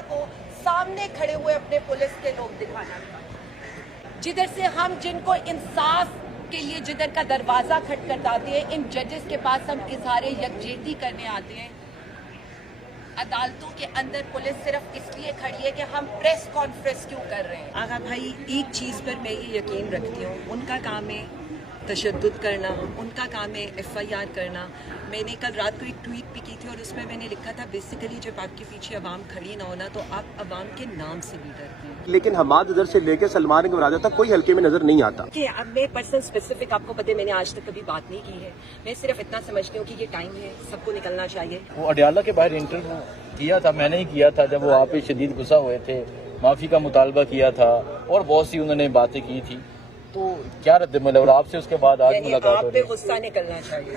Media को सामने खड़े हुए अपने पुलिस के लोग दिखाना चाहते, जिधर से हम जिनको इंसाफ के लिए जिधर का दरवाजा खटखटाते हैं, इन जजेस के पास हम इजहार यकजहती करने आते हैं। अदालतों के अंदर पुलिस सिर्फ इसलिए खड़ी है कि हम प्रेस कॉन्फ्रेंस क्यों कर रहे हैं। आगा भाई, एक चीज़ पर मैं ये यकीन रखती हूँ, उनका काम है तशद्दुद करना, उनका काम है FIR करना। मैंने कल रात को एक ट्वीट भी की थी और उसमें मैंने लिखा था बेसिकली जब आपके पीछे अवाम खड़ी ना होना तो आप अवाम के नाम से भी डरते हैं। लेकिन हमाद उधर से लेकर सलमान के राजा तक कोई हल्के में नजर नहीं आता। कि अब मैं पर्सनल स्पेसिफिक आपको पता है, मैंने आज तक कभी बात नहीं की है। मैं सिर्फ इतना समझती हूँ कि ये टाइम है, सबको निकलना चाहिए। वो अडयाला के बाहर इंटरव्यू किया था, मैंने ही किया था जब वो आप पे शदीद गुस्सा हुए थे, माफी का मुतालबा किया था और बहुत सी उन्होंने बातें की थी। तो क्या रद्द-ए-अमल और आपसे उसके बाद आज मुलाकात आप हो पे रही है। गुस्सा निकलना चाहिए।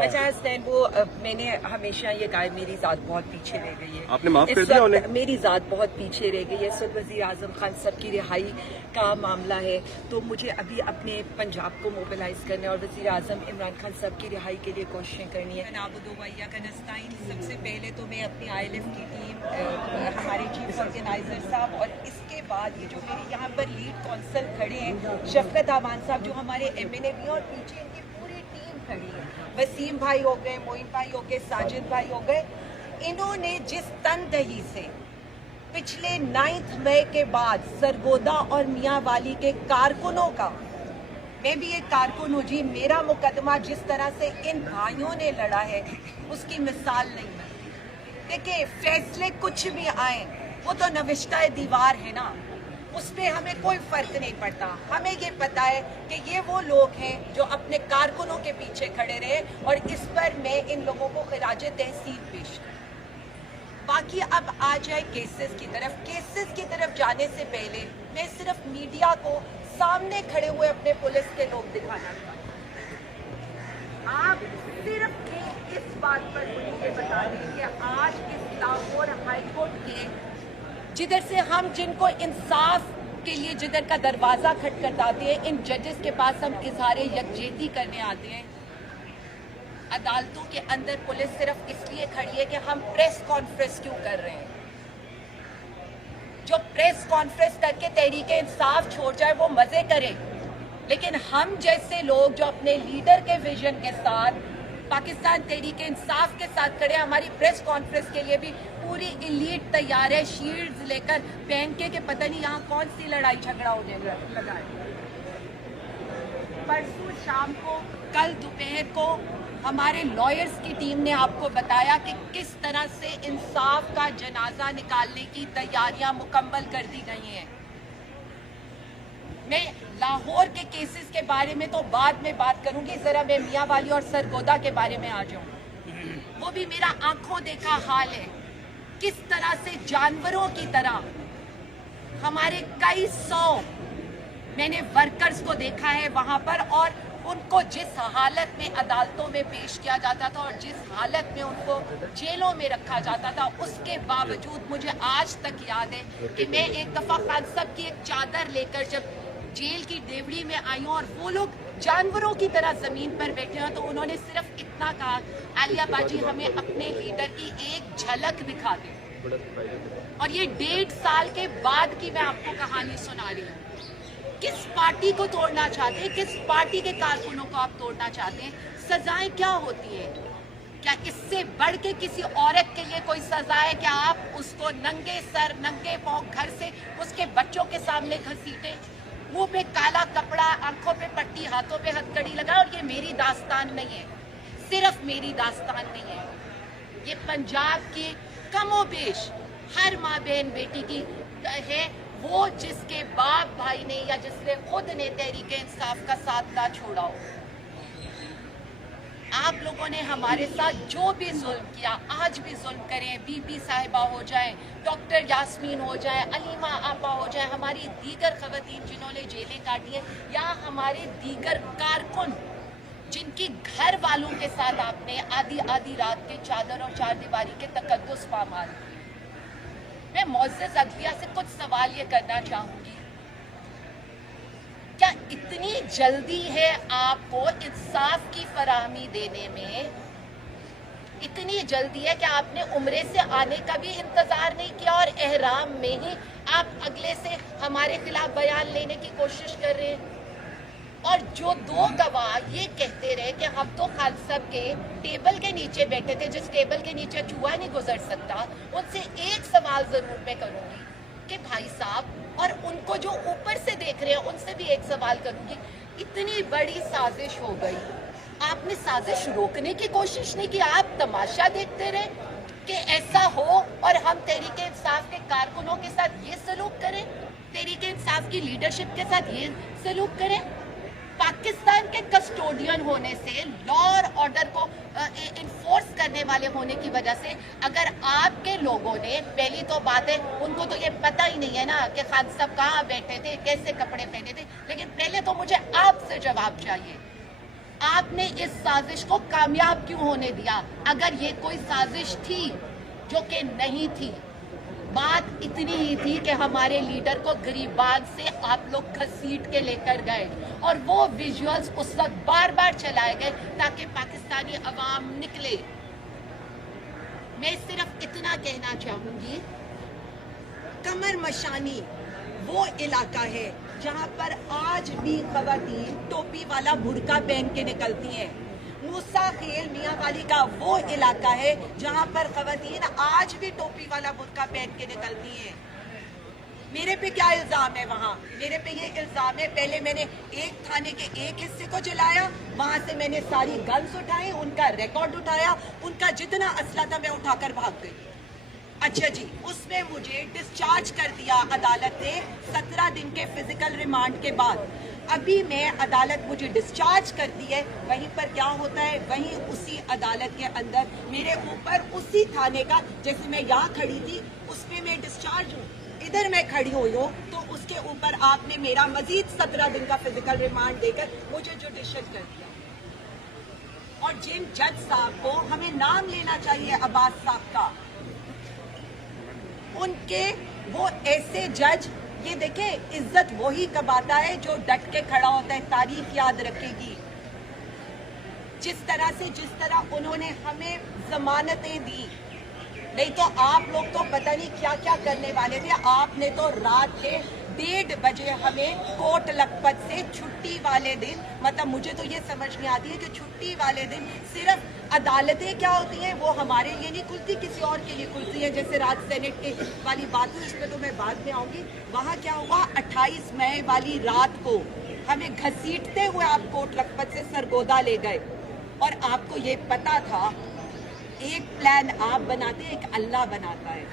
अच्छा हसनैन, वो मैंने हमेशा ये कहा मेरी जात बहुत पीछे रह गई है। आपने माफ कर दिया उन्हें? मेरी जात बहुत पीछे रह गई है। इस वक्त वज़ीर आज़म खान साहब की रिहाई का मामला है, तो मुझे अभी अपने पंजाब को मोबिलाइज करना है और वज़ीर आज़म इमरान खान साहब की रिहाई के लिए कोशिशें करनी है। सबसे पहले तो मैं अपनी ILF की टीम, हमारे चीफ ऑर्गेनाइजर साहब और इसके बाद ये जो मेरे यहाँ पर लीड कौंसल खड़े हैं शफकत आवान साहब जो हमारे MNA भी हैं और पीछे इनकी पूरी टीम खड़ी है, वसीम भाई हो गए, मोइन भाई हो गए, साजिद भाई हो गए। इन्होंने जिस तनदही से पिछले 9 मई के बाद सरगोदा और मियांवाली के कारकुनों का, मैं भी एक कारकुन हूँ जी, मेरा मुकदमा जिस तरह से इन भाइयों ने लड़ा है उसकी मिसाल नहीं है। देखिए, फैसले कुछ भी आए वो तो नविश्ता दीवार है ना, उस पर हमें कोई फर्क नहीं पड़ता। हमें ये पता है कि ये वो लोग हैं जो अपने कारकुनों के पीछे खड़े रहे और इस पर मैं इन लोगों को खिराजे तहसीन पेश करूं। बाकी अब आ जाए केसेस की तरफ। केसेस की तरफ जाने से पहले मैं सिर्फ मीडिया को सामने खड़े हुए अपने पुलिस के लोग दिखाना चाहती हूँ। आप सिर्फ इस बात पर मुझे बता दें कि आज इस लाहौर हाईकोर्ट के जिधर से हम जिनको इंसाफ के लिए जिधर का दरवाजा खटखटाते हैं, इन जजेस के पास हम इजहार यकजहती करने आते हैं। अदालतों के अंदर पुलिस सिर्फ इसलिए खड़ी है कि हम प्रेस कॉन्फ्रेंस क्यों कर रहे हैं। जो प्रेस कॉन्फ्रेंस करके तहरीके इंसाफ छोड़ जाए वो मजे करे, लेकिन हम जैसे लोग जो अपने लीडर के विजन के साथ पाकिस्तान तहरीके इंसाफ के साथ खड़े, हमारी प्रेस कॉन्फ्रेंस के लिए भी पूरी इलीट तैयार है, शील्ड्स लेकर पहन के पता नहीं यहाँ कौन सी लड़ाई झगड़ा होने लगा है। परसों शाम को, कल दोपहर को हमारे लॉयर्स की टीम ने आपको बताया कि किस तरह से इंसाफ का जनाजा निकालने की तैयारियां मुकम्मल कर दी गई हैं। मैं लाहौर के केसेस के बारे में तो बाद में बात करूंगी, जरा मैं मियांवाली और सरगोदा के बारे में आ जाऊं। वो भी मेरा आंखों देखा हाल है, किस तरह से जानवरों की तरह हमारे कई 100 मैंने वर्कर्स को देखा है वहां पर, और उनको जिस हालत में अदालतों में पेश किया जाता था और जिस हालत में उनको जेलों में रखा जाता था, उसके बावजूद मुझे आज तक याद है कि मैं एक दफा खान साहब की एक चादर लेकर जब जेल की देवड़ी में आई हूँ और वो लोग जानवरों की तरह जमीन पर बैठे हैं, तो उन्होंने सिर्फ इतना कहा, आलिया बाजी हमें अपने लीडर की एक झलक दिखा दे। और ये 1.5 साल के बाद की मैं आपको कहानी सुना रही हूँ। किस पार्टी को तोड़ना चाहते हैं, किस पार्टी के कारकुनों को आप तोड़ना चाहते हैं? सजाएं क्या होती है? क्या इससे बढ़ के किसी औरत के लिए कोई सजा है? क्या आप उसको नंगे सर नंगे पांव घर से उसके बच्चों के सामने घसीटे, मुंह पे काला कपड़ा, आंखों पे पट्टी, हाथों पे हथकड़ी लगा? और ये मेरी दास्तान नहीं है, सिर्फ मेरी दास्तान नहीं है, ये पंजाब की कमोबेश हर माँ बहन बेटी की है, वो जिसके बाप भाई ने या जिसने खुद ने तहरीके इंसाफ का साथ ना छोड़ा हो। आप लोगों ने हमारे साथ जो भी जुल्म किया, आज भी जुल्म करें, बीबी साहिबा हो जाए, डॉक्टर यास्मीन हो जाए, अलीमा आपा हो जाए, हमारी दीगर खवातीन जिन्होंने जेलें काटी हैं, या हमारे दीगर कारकुन जिनकी घर वालों के साथ आपने आधी आधी रात के चादर और चारदीवारी के तकद्दुस पामाल। मैं मुअज़्ज़ज़ अदलिया से कुछ सवाल ये करना चाहूंगी, क्या इतनी जल्दी है आपको इंसाफ की फराहमी देने में? इतनी जल्दी है कि आपने उम्रे से आने का भी इंतजार नहीं किया और एहराम में ही आप अगले से हमारे खिलाफ बयान लेने की कोशिश कर रहे हैं। और जो दो गवाह ये कहते रहे कि हम तो खान साहब के टेबल के नीचे बैठे थे, जिस टेबल के नीचे चूहा नहीं गुजर सकता, उनसे एक सवाल जरूर मैं करूंगी कि भाई साहब, और उनको जो ऊपर से देख रहे हैं उनसे भी एक सवाल करूंगी, इतनी बड़ी साजिश हो गई, आपने साजिश रोकने की कोशिश नहीं की, आप तमाशा देखते रहे कि ऐसा हो और हम तहरीक इंसाफ के कारकुनों के साथ ये सलूक करें, तहरीक इंसाफ की लीडरशिप के साथ ये सलूक करें। पाकिस्तान के कस्टोडियन होने से, लॉ और ऑर्डर को इन्फोर्स करने वाले होने की वजह से, अगर आपके लोगों ने, पहली तो बात है उनको तो ये पता ही नहीं है ना कि खान साहब कहाँ बैठे थे, कैसे कपड़े पहने थे, लेकिन पहले तो मुझे आपसे जवाब चाहिए, आपने इस साजिश को कामयाब क्यों होने दिया? अगर ये कोई साजिश थी, जो कि नहीं थी, बात इतनी ही थी कि हमारे लीडर को गरीबान से आप लोग घसीट के लेकर गए और वो विजुअल्स उस वक्त बार बार चलाए गए ताकि पाकिस्तानी अवाम निकले। मैं सिर्फ इतना कहना चाहूंगी, कमर मशानी वो इलाका है जहां पर आज भी खवातीन टोपी वाला बुर्का पहन के निकलती हैं। मूसा खेल मियां वाली का वो इलाका है जहां पर खवातीन आज भी टोपी वाला बुर्का पहन के निकलती हैं। मेरे पे क्या इल्जाम है वहाँ? मेरे पे ये इल्जाम है, पहले मैंने एक थाने के एक हिस्से को जलाया, वहां से मैंने सारी गन्स उठाई, उनका रिकॉर्ड उठाया, उनका जितना असला था मैं उठाकर भाग गई। अच्छा जी, उसमें मुझे डिस्चार्ज कर दिया अदालत ने 17 दिन के फिजिकल रिमांड के बाद। अभी मैं अदालत मुझे डिस्चार्ज करती है, वहीं पर क्या होता है, वहीं उसी अदालत के अंदर मेरे ऊपर उसी थाने का, जैसे मैं यहाँ खड़ी थी उसमें मैं डिस्चार्ज हूँ, इधर मैं खड़ी हुई हूँ, तो उसके ऊपर आपने मेरा मजीद 17 दिन का फिजिकल रिमांड देकर मुझे जुडिशियल कर दिया। और जिन जज साहब को हमें नाम लेना चाहिए अब्बास साहब का, उनके वो ऐसे जज, ये देखे इज्जत वही कमाता है जो डट के खड़ा होता है, तारीख याद रखेगी। जिस तरह उन्होंने हमें जमानतें दी, नहीं तो आप लोग तो पता नहीं क्या क्या करने वाले थे। आपने तो रात के 1:30 बजे हमें कोट लखपत से छुट्टी वाले दिन, मतलब मुझे तो ये समझ नहीं आती है कि छुट्टी वाले दिन सिर्फ अदालतें क्या होती हैं वो हमारे लिए नहीं खुलती, किसी और के लिए खुलती है। जैसे राज सेनेट की वाली बात हुई, इसमें तो मैं बाद में आऊंगी। वहाँ क्या हुआ, 28 मई वाली रात को हमें घसीटते हुए आप कोट लखपत से सरगोदा ले गए, और आपको ये पता था एक प्लान आप बनाते हैं, एक अल्लाह बनाता है,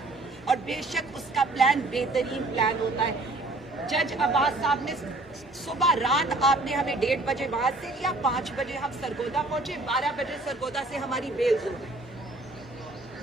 और बेशक उसका प्लान बेहतरीन प्लान होता है। जज अब्बास साहब ने सुबह रात आपने हमें 1:30 बजे वहां से लिया, 5 बजे हम सरगोदा पहुंचे, 12 बजे सरगोदा से हमारी बेल हो गई।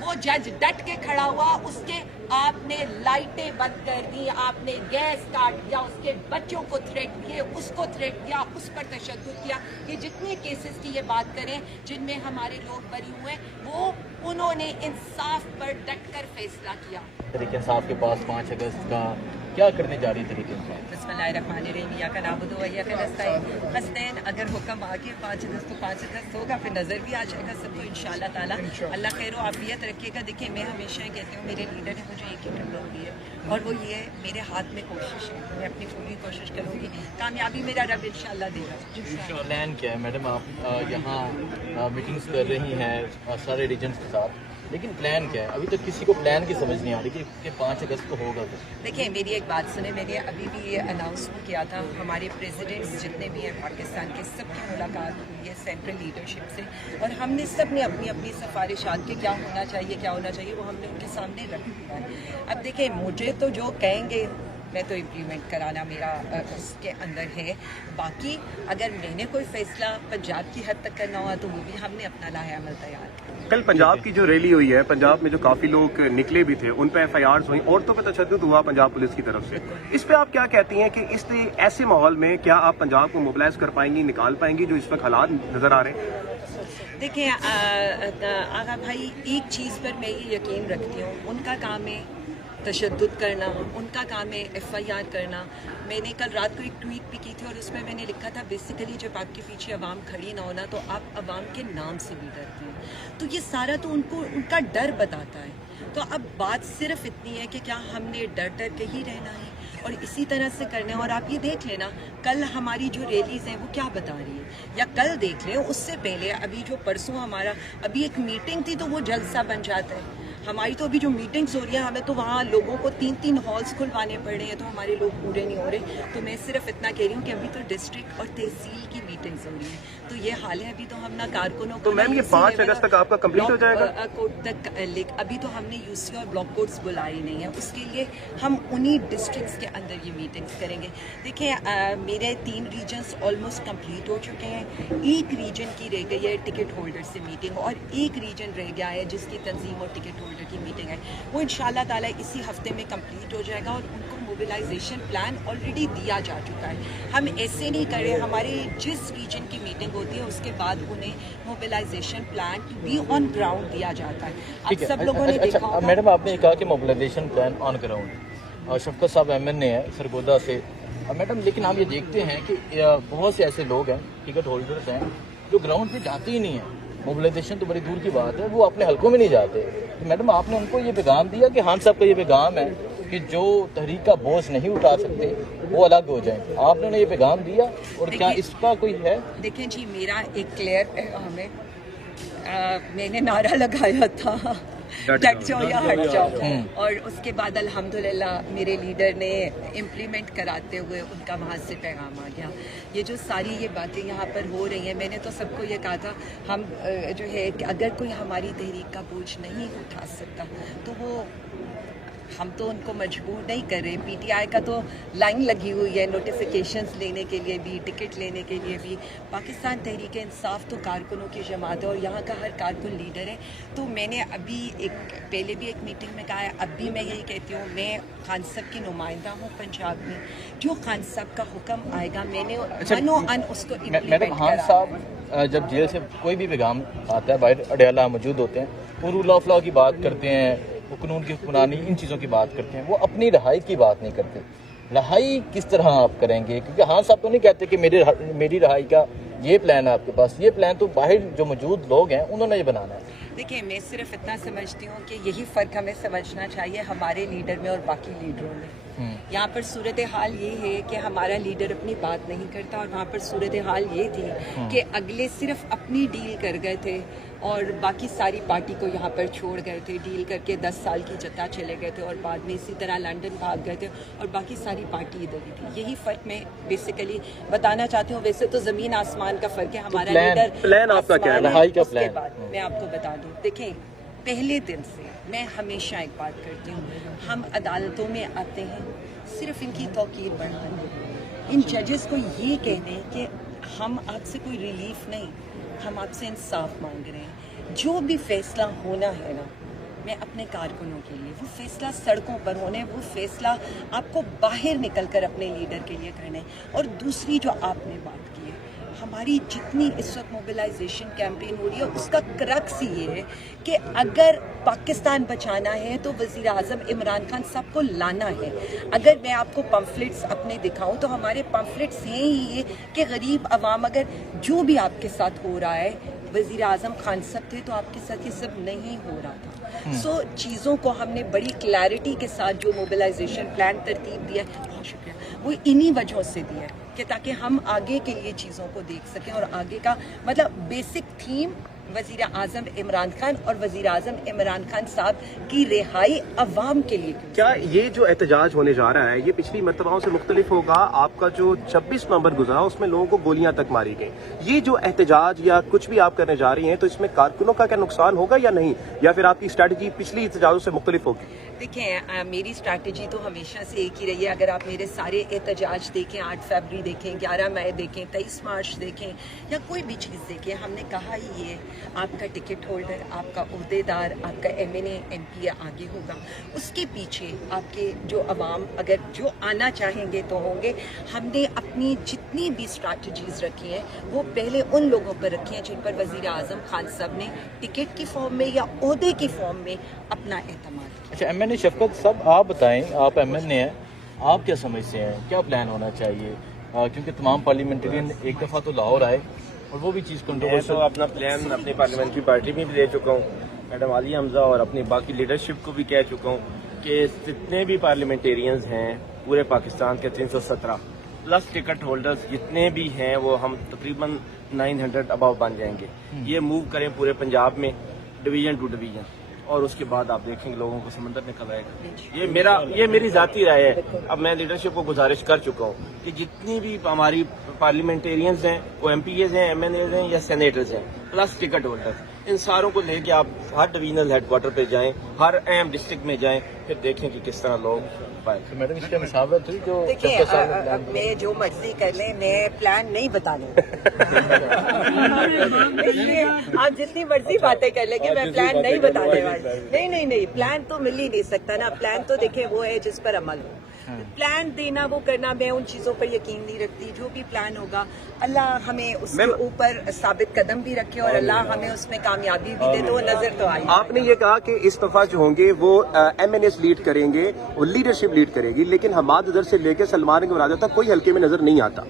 वो जज डट के खड़ा हुआ, उसके आपने लाइटें बंद कर दी, आपने गैस काट दिया, उसके बच्चों को थ्रेट दिए, उसको थ्रेट दिया, उस पर तशद्दुद किया। ये जितने केसेस की ये बात करें जिनमें हमारे लोग बरी हुए, वो उन्होंने इंसाफ पर डट कर फैसला किया। तहरीक इंसाफ के पास 5 अगस्त का क्या करने जा रही तहरीक इंसाफ? बिस्मिल्लाहिर्रहमानिर्रहीम, या का नाबुदु व इय्याका नस्तईन। हसनैन, अगर हुक्म आ गया 5 अगस्त तो 5 अगस्त होगा, फिर नज़र भी आ जाएगा सबको इंशाअल्लाह ताला। अल्लाह खैर व आफियत रखिएगा। देखिए, मैं हमेशा कहती हूँ, मेरे लीडर ने मुझे एक ही ट्रिब्यून दी है, और वो ये है, मेरे हाथ में कोशिश है, मैं अपनी पूरी कोशिश करूँगी, कामयाबी मेरा रब इंशाअल्लाह देगा। प्लान क्या है मैडम? आप यहाँ मीटिंग्स कर रही हैं सारे रीजन्स के साथ, लेकिन प्लान क्या है? अभी तक किसी को प्लान की समझ नहीं आ रही कि 5 अगस्त को होगा। देखिए, मेरी एक बात सुने, मैंने अभी भी ये अनाउंस किया था, हमारे प्रेसिडेंट्स जितने भी हैं पाकिस्तान के, सबकी मुलाकात हुई है सेंट्रल लीडरशिप से, और हमने सब ने अपनी अपनी सिफारिशात के क्या होना चाहिए वो हमने उनके सामने रख दिया है। अब देखिए, मुझे तो जो कहेंगे मैं तो इम्प्लीमेंट कराना मेरा उसके अंदर है। बाकी अगर मैंने कोई फैसला पंजाब की हद तक करना हुआ तो वो भी हमने अपना लाहे अमल तैयार किया। कल पंजाब की जो रैली हुई है, पंजाब में जो काफी लोग निकले भी थे, उन पे FIRs हुई, औरतों पे तशद्दुद हुआ पंजाब पुलिस की तरफ से। इस पे आप क्या कहती हैं कि इस ऐसे माहौल में क्या आप पंजाब को मोबिलाइज कर पाएंगी, निकाल पाएंगी जो इस वक्त हालात नजर आ रहे हैं? देखिए आगा भाई, एक चीज़ पर मैं ये यकीन रखती हूँ, उनका काम है तशद्दुद करना, उनका काम है FIR करना। मैंने कल रात को एक ट्वीट भी की थी और उसमें मैंने लिखा था बेसिकली जब आपके पीछे अवाम खड़ी ना होना तो आप अवाम के नाम से भी डरते हैं। तो ये सारा तो उनका डर बताता है। तो अब बात सिर्फ इतनी है कि क्या हमने डर डर के ही रहना है और इसी तरह से करना है। और आप ये देख लेना कल हमारी जो रैलीज हैं वो क्या बता रही है, या कल देख लें उससे पहले अभी जो परसों हमारा अभी एक मीटिंग थी तो वो जलसा बन जाता है। हमारी तो अभी जो मीटिंग्स हो रही हैं हमें तो वहाँ लोगों को 3-3 हॉल्स खुलवाने पड़ रहे हैं, तो हमारे लोग पूरे नहीं हो रहे। तो मैं सिर्फ इतना कह रही हूँ कि अभी तो डिस्ट्रिक्ट और तहसील की मीटिंग्स हो रही हैं, तो ये हाल है। अभी तो हम ना कारकुनों को, तो मैम ये 5 अगस्त तक आपका कंप्लीट हो जाएगा कोर्ट तक, अभी तो हमने UC और ब्लॉक कोर्ट्स बुलाई नहीं है, उसके लिए हम उन्हीं डिस्ट्रिक्ट्स के अंदर ये मीटिंग्स करेंगे। देखिए मेरे 3 रीजन्स ऑलमोस्ट कंप्लीट हो चुके हैं। एक रीजन की रह गई है टिकट होल्डर से मीटिंग, और एक रीजन रह गया है जिसकी तंजीम और टिकट होल्डर की मीटिंग है, वो इंशाल्लाह ताला इसी हफ्ते में कंप्लीट हो जाएगा। और उनको मोबिलाइजेशन प्लान ऑलरेडी दिया जा चुका है। हम ऐसे नहीं कर रहे, हमारे जिस रीजन की मीटिंग होती है उसके बाद उन्हें mobilisation plan to be on ground दिया जाता है। अब सब लोगों ने देखा होगा। मैडम आपने कहा कि मोबिलाइजेशन प्लान ऑन ग्राउंड, और शफकत साहब MNA है सरगोदा से। मैडम लेकिन हम ये देखते हैं कि बहुत से ऐसे लोग हैं, टिकट होल्डर्स हैं, जो ग्राउंड पे जाते ही नहीं है। मोबिलाइजेशन तो बड़ी दूर की बात है, वो अपने हलकों में नहीं जाते। तो मैडम आपने उनको ये पैगाम दिया कि खान साहब का ये पैगाम है कि जो तहरीक का बोझ नहीं उठा सकते वो अलग हो जाए, आपने उन्हें ये पैगाम दिया, और क्या इसका कोई है? देखिए जी, मेरा एक क्लियर पैगाम है। मैंने नारा लगाया था डट जाओ या हट जाओ, और उसके बाद अल्हम्दुलिल्लाह मेरे लीडर ने इम्प्लीमेंट कराते हुए उनका वहाँ से पैगाम आ गया। ये जो सारी ये बातें यहाँ पर हो रही हैं, मैंने तो सबको ये कहा था हम जो है कि अगर कोई हमारी तहरीक का बोझ नहीं उठा सकता तो वो, हम तो उनको मजबूर नहीं कर रहे। PTI का तो लाइन लगी हुई है नोटिफिकेशंस लेने के लिए भी, टिकट लेने के लिए भी। पाकिस्तान तहरीक इंसाफ तो कारकुनों की जमात है और यहाँ का हर कारकुन लीडर है। तो मैंने अभी पहले भी एक मीटिंग में कहा है, अब भी मैं यही कहती हूँ, मैं खान साहब की नुमाइंदा हूँ पंजाब में। जो खान साहब का हुक्म आएगा मैंने अन उसको मैडम खान साहब जब जेल से कोई भी पैगाम आता है, बाहर अडयाला मौजूद होते हैं, वो रूल ऑफ लॉ की बात करते हैं, वो कानून की हुक्मरानी, इन चीज़ों की बात करते हैं, वो अपनी रहाई की बात नहीं करते। रहाई किस तरह आप करेंगे? क्योंकि खान साहब तो नहीं कहते कि मेरी रहाई का ये प्लान है आपके पास, ये प्लान तो बाहर जो मौजूद लोग हैं उन्होंने ये बनाना है। देखिए मैं सिर्फ इतना समझती हूँ कि यही फ़र्क हमें समझना चाहिए हमारे लीडर में और बाकी लीडरों में। यहाँ पर सूरत हाल ये है कि हमारा लीडर अपनी बात नहीं करता, और वहाँ पर सूरत हाल ये थी कि अगले सिर्फ अपनी डील कर गए थे और बाकी सारी पार्टी को यहाँ पर छोड़ गए थे। डील करके 10 साल की जत्ता चले गए थे और बाद में इसी तरह लंदन भाग गए थे और बाकी सारी पार्टी इधर ही थी। यही फ़र्क मैं बेसिकली बताना चाहती हूँ। वैसे तो ज़मीन आसमान का फ़र्क है। हमारा लीडर प्लान आपका क्या है? रहाई का उसके प्लान बाद मैं आपको बता दूँ, देखें पहले दिन से मैं हमेशा एक बात करती हूँ, हम अदालतों में आते हैं सिर्फ इनकी तौकीर बढ़ाने, इन जजेस को ये कहने कि हम आपसे कोई रिलीफ नहीं, हम आपसे इंसाफ मांग रहे हैं। जो भी फैसला होना है ना, मैं अपने कारकुनों के लिए, वो फैसला सड़कों पर होने, वो फैसला आपको बाहर निकलकर अपने लीडर के लिए करना है। और दूसरी जो आपने बात की है, हमारी जितनी इस वक्त मोबिलाइजेशन कैंपेन हो रही है उसका क्रक्स ये है कि अगर पाकिस्तान बचाना है तो वज़ीर आज़म इमरान खान साहब को लाना है। अगर मैं आपको पम्फलेट्स अपने दिखाऊं तो हमारे पम्फलेट्स हैं ही ये कि गरीब अवाम, अगर जो भी आपके साथ हो रहा है, वज़ीर आज़म खान साहब थे तो आपके साथ ये सब नहीं हो रहा था। सो चीज़ों को हमने बड़ी क्लैरिटी के साथ जो मोबिलाइजेशन प्लान तरतीब दिया, बहुत शुक्रिया, वो इन्हीं वजहों से दिया है कि ताकि हम आगे के लिए चीज़ों को देख सकें। और आगे का मतलब बेसिक थीम वज़ीर आज़म इमरान खान और वज़ीर आज़म इमरान खान साहब की रिहाई अवाम के लिए। क्या ये जो एहतजाज होने जा रहा है ये पिछली मरतबाओं से मुख्तलिफ होगा? आपका जो 26 नवंबर गुजरा उसमें लोगों को गोलियां तक मारी गई। ये जो एहतजाज या कुछ भी आप करने जा रही हैं तो इसमें कारकुनों का क्या नुकसान होगा या नहीं, या फिर आपकी स्ट्रैटेजी पिछली एहतजाजों से मुख्तलिफ होगी? देखिए मेरी स्ट्रैटेजी तो हमेशा से एक ही रही है। अगर आप मेरे सारे एहतजाज देखें, 8 फरवरी देखें, 11 मई देखें, 23 मार्च देखें या कोई भी चीज़ देखें, हमने कहा ही ये आपका टिकट होल्डर, आपका ओहदेदार, आपका MNA MP आगे होगा, उसके पीछे आपके जो अवाम अगर जो आना चाहेंगे तो होंगे। हमने अपनी जितनी भी स्ट्रैटेजीज रखी हैं वो पहले उन लोगों पर रखी हैं जिन पर वज़ीर आज़म खान साहब ने टिकट की फॉर्म में या ओहदे की फॉर्म में अपना एतमाद किया। अच्छा, MNA शफकत साहब, आप बताएं, आप MNA हैं, आप क्या समझते हैं क्या प्लान होना चाहिए? क्योंकि तमाम पार्लियामेंटेरियन एक दफ़ा तो लाहौर आए और वो भी चीज़ मैं कंट्रोवर्शियल। तो अपना प्लान अपनी पार्लियामेंट्री पार्टी में भी दे चुका हूँ, मैडम आलिया हमजा, और अपनी बाकी लीडरशिप को भी कह चुका हूँ कि जितने भी पार्लियामेंटेरियंस हैं पूरे पाकिस्तान के 317 प्लस टिकट होल्डर्स जितने भी हैं वो हम तकरीबन 900 अबाव बन जाएंगे। ये मूव करें पूरे पंजाब में डिवीजन टू डिवीजन, और उसके बाद आप देखेंगे लोगों को समंदर निकल आएगा। ये मेरी जाती राय है। अब मैं लीडरशिप को गुजारिश कर चुका हूँ कि जितनी भी हमारी पार्लियामेंटेरियंस हैं, वो MPs हैं, MNAs हैं या सेनेटर्स हैं, प्लस टिकट होल्डर्स, इन सारों को लेके आप हर डिवीजनल हेडक्वार्टर पे जाएं, हर अहम डिस्ट्रिक्ट में जाएं, फिर देखें कि किस तरह लोग पाए। तो मैडम इसके मुसावत हुई जो देखिए, शफकत साहब ने प्लान मैं जो मर्जी कर लें, मैं प्लान नहीं बता लूँ। इसलिए आप जितनी मर्जी बातें कर लेंगे, मैं प्लान नहीं बताने वाली। नहीं, प्लान तो मिल ही नहीं सकता ना। प्लान तो देखिए वो है जिस पर अमल हो। प्लान देना, वो करना, मैं उन चीजों पर यकीन नहीं रखती। जो भी प्लान होगा, अल्लाह हमें उसके ऊपर साबित कदम भी रखे और अल्लाह हमें उसमें कामयाबी भी दे, तो नजर तो आई। आपने ये कहा कि इस दफा जो होंगे वो MNAs लीड करेंगे, वो लीडरशिप लीड करेगी, लेकिन हमाद अदर से लेकर सलमान के मुराद तक कोई हल्के में नजर नहीं आता।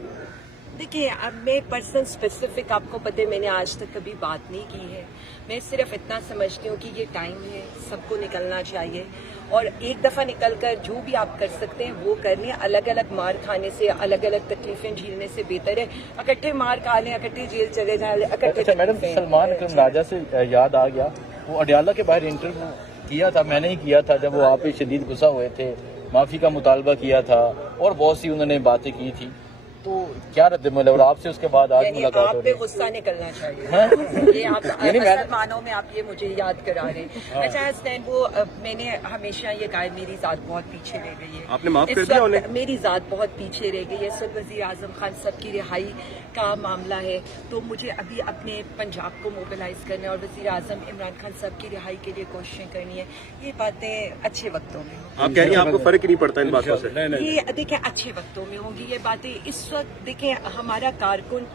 देखिए, अब मैं पर्सन स्पेसिफिक आपको पता है, मैंने आज तक कभी बात नहीं की है। मैं सिर्फ इतना समझती हूँ कि ये टाइम है, सबको निकलना चाहिए, और एक दफा निकलकर जो भी आप कर सकते हैं वो कर लें। अलग अलग मार खाने से, अलग अलग तकलीफें झेलने से बेहतर है इकट्ठे मार खा लें, इकट्ठे जेल चले जाएं, इकट्ठे। अच्छा मैडम, सलमान अकरम राजा से याद आ गया, वो अडियाला के बाहर इंटरव्यू किया था, मैंने ही किया था, जब वो आप पे शदीद गुस्सा हुए थे, माफी का मुतालबा किया था और बहुत सी उन्होंने बातें की थी, तो क्या रद्द-ए-अमल है? और आपसे उसके बाद आज मुलाकात आप हो पे रही है। गुस्सा निकलना चाहिए। हाँ? ये आप असल मानों में आप ये मुझे याद करा रहे हैं। अच्छा हसनैन, वो मैंने हमेशा ये कहा, मेरी जात बहुत पीछे रह गई है। आपने माफ कर दिया उन्हें? मेरी जात बहुत पीछे रह गई है। इस वक्त वज़ीर आज़म खान साहब की रिहाई का मामला है, तो मुझे अभी अपने पंजाब को मोबिलाइज करना है और वज़ीर आज़म इमरान खान साहब की रिहाई के लिए कोशिशें करनी है। ये बातें अच्छे वक्तों में होंगी। आप कह रही हैं आपको फर्क ही नहीं पड़ता इन बातों से? ये देखिए, अच्छे वक्तों में होंगी ये बातें। इस वक्त देखिए, हमारा कारकुन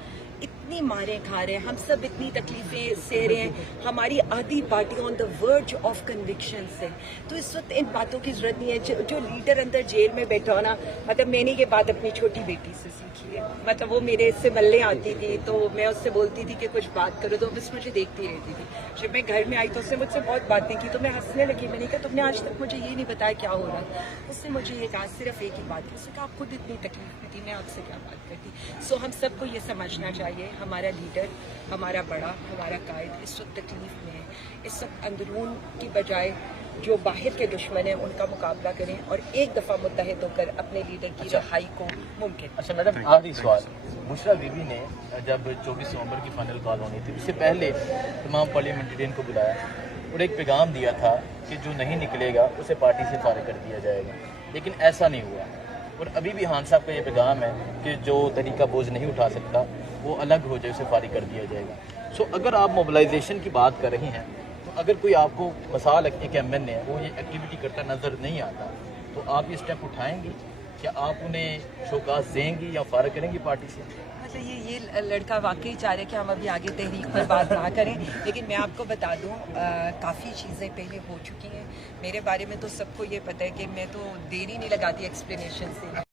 इतनी मारें खा रहे हैं, हम सब इतनी तकलीफें सह रहे हैं, हमारी आधी party on the verge of conviction है। तो इस वक्त इन बातों की जरूरत नहीं है। जो लीडर अंदर जेल में बैठा हो ना, मतलब मैंने ये बात अपनी छोटी बेटी से सीखी है। मतलब वो मेरे से मिलने आती थी तो मैं उससे बोलती थी कि कुछ बात करो, तो बस मुझे देखती रहती थी। जब मैं घर में आई तो उसने मुझसे बहुत बातें की, तो मैं हंसने लगी। मैंने कहा, तुमने आज तक मुझे ये नहीं बताया क्या हो रहा है। उसने मुझे ये कहा, सिर्फ एक ही बात की। उसने कहा, आप खुद इतनी तकलीफ में थी, मैं आपसे क्या बात करती। सो हम सबको ये समझना चाहिए, हमारा लीडर, हमारा बड़ा, हमारा कायद इस वक्त तकलीफ में है। इस वक्त अंदरून की बजाय जो बाहर के दुश्मन हैं उनका मुकाबला करें और एक दफ़ा मुत्तहिद होकर अपने लीडर की रिहाई को मुमकिन। अच्छा मैडम, आखिरी सवाल, बुशरा बीबी ने जब 24 नवंबर की फाइनल कॉल होनी थी, उससे पहले तमाम पार्लियामेंटेरियन को बुलाया और एक पैगाम दिया था कि जो नहीं निकलेगा उसे पार्टी से फारिग कर दिया जाएगा, लेकिन ऐसा नहीं हुआ। और अभी भी खान साहब का ये पैगाम है कि जो तरीका बोझ नहीं उठा सकता वो अलग हो जाए, उसे फारिग कर दिया जाएगा। सो अगर आप मोबिलाइजेशन की बात कर रही हैं, तो अगर कोई आपको मसाल एक MNA है वो ये एक्टिविटी करता नजर नहीं आता, तो आप ये स्टेप उठाएंगी? क्या आप उन्हें शोकाज देंगी या फारिग करेंगी पार्टी से? अच्छा, ये लड़का वाकई चाह रहे कि हम अभी आगे तहरीक पर बात ना करें, लेकिन मैं आपको बता दूं, काफ़ी चीज़ें पहले हो चुकी हैं मेरे बारे में, तो सबको ये पता है कि मैं तो देर ही नहीं लगाती एक्सप्लेनेशन से।